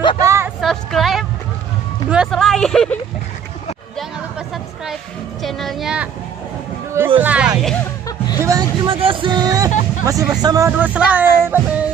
lupa subscribe Dua Selai. Jangan lupa subscribe channelnya Dua Selai. Terima kasih. Masih bersama Dua Selai. Bye bye.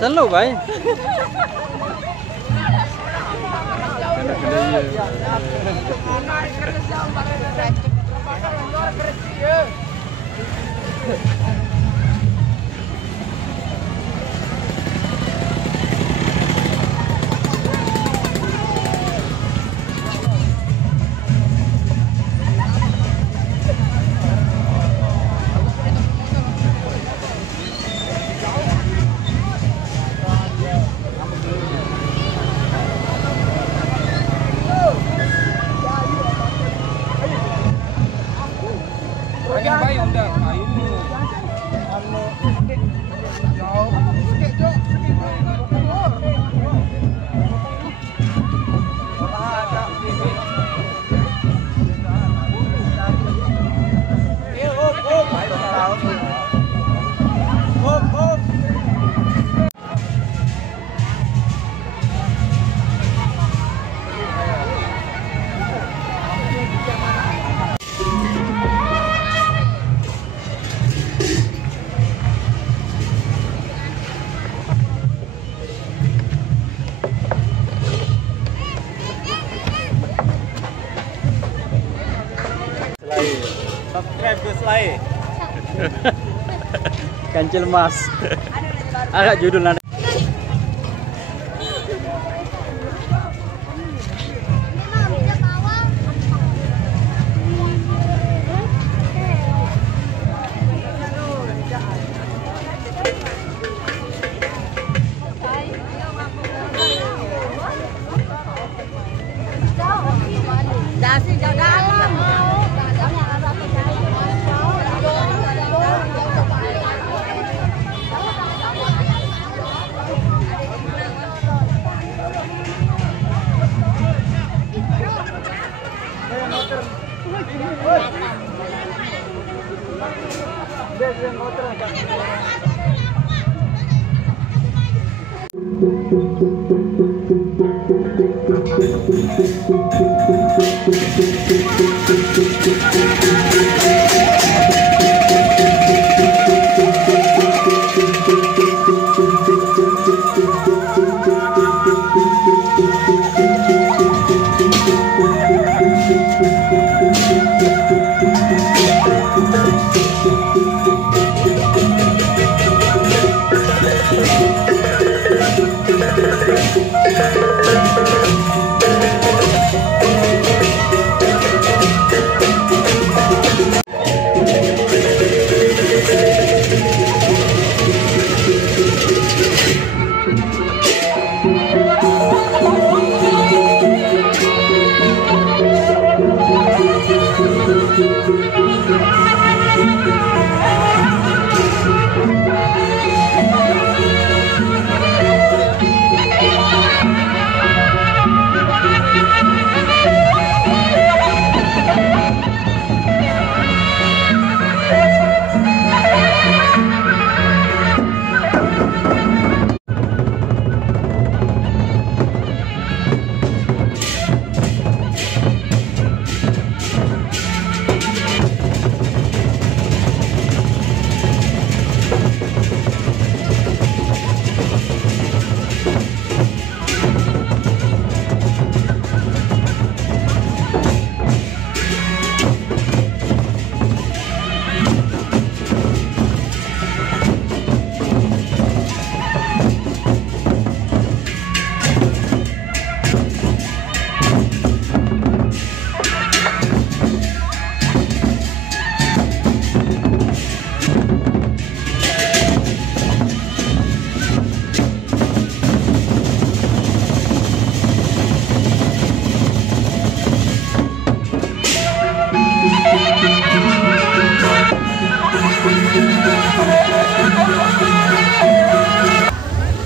Selalu baik. Subscribe Dua Selai. Kancil Mas. Agak judul nanti.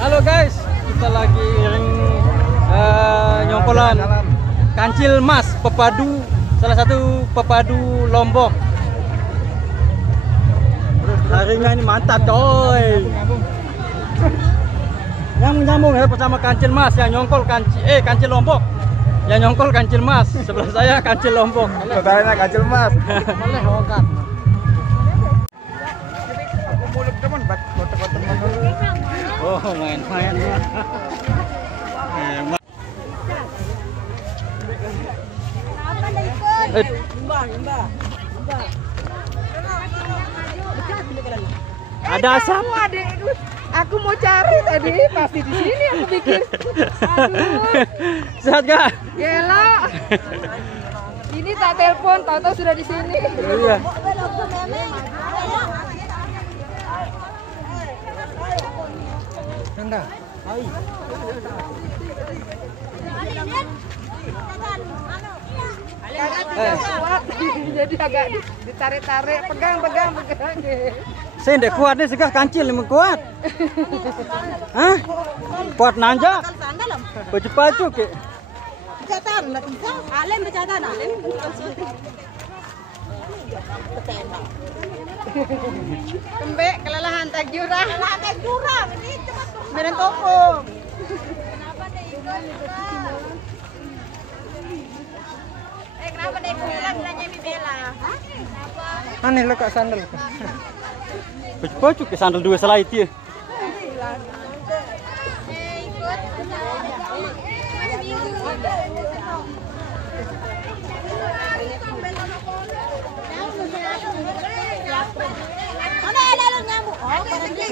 Halo guys, kita lagi nyongkolan kancil mas pepadu, salah satu pepadu Lombok. Harinya ini mantap coy. Nyambung ya bersama kancil mas yang nyongkol kancil Lombok. Yang nyongkol kancil mas, sebelah saya kancil Lombok. Saudaranya kancil mas. Boleh hokat. Aku mulut teman buat foto-foto dulu. Oh, main-main ya. Hebat. Ada asap. Aku mau cari tadi, pasti di sini aku pikir. Aduh, Sehat gak? gila. Ini tak telepon, tahu-tahu sudah di sini. Iya. Kuat, jadi agak ditarik-tarik, pegang. Saya tidak kuat nih, segah kancil yang kuat. Hah? Kuat nanjak. Baju ke. Kembek kelelahan tak jurang. Meren toko. Kenapa dia bilang nanya Bibela? Aneh lah kak sandal. Baju ke sandal dua selai itu.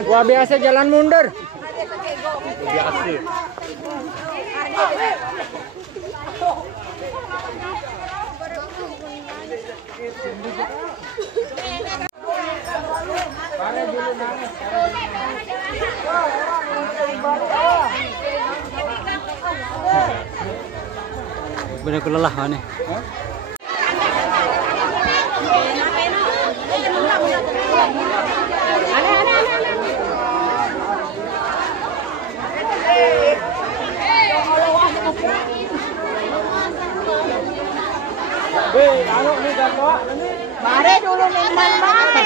Gua biasa jalan mundur. Biasa. Benar kelelah nih. Hei, anu nih kan, Pak. Mari dulu minuman, Mari.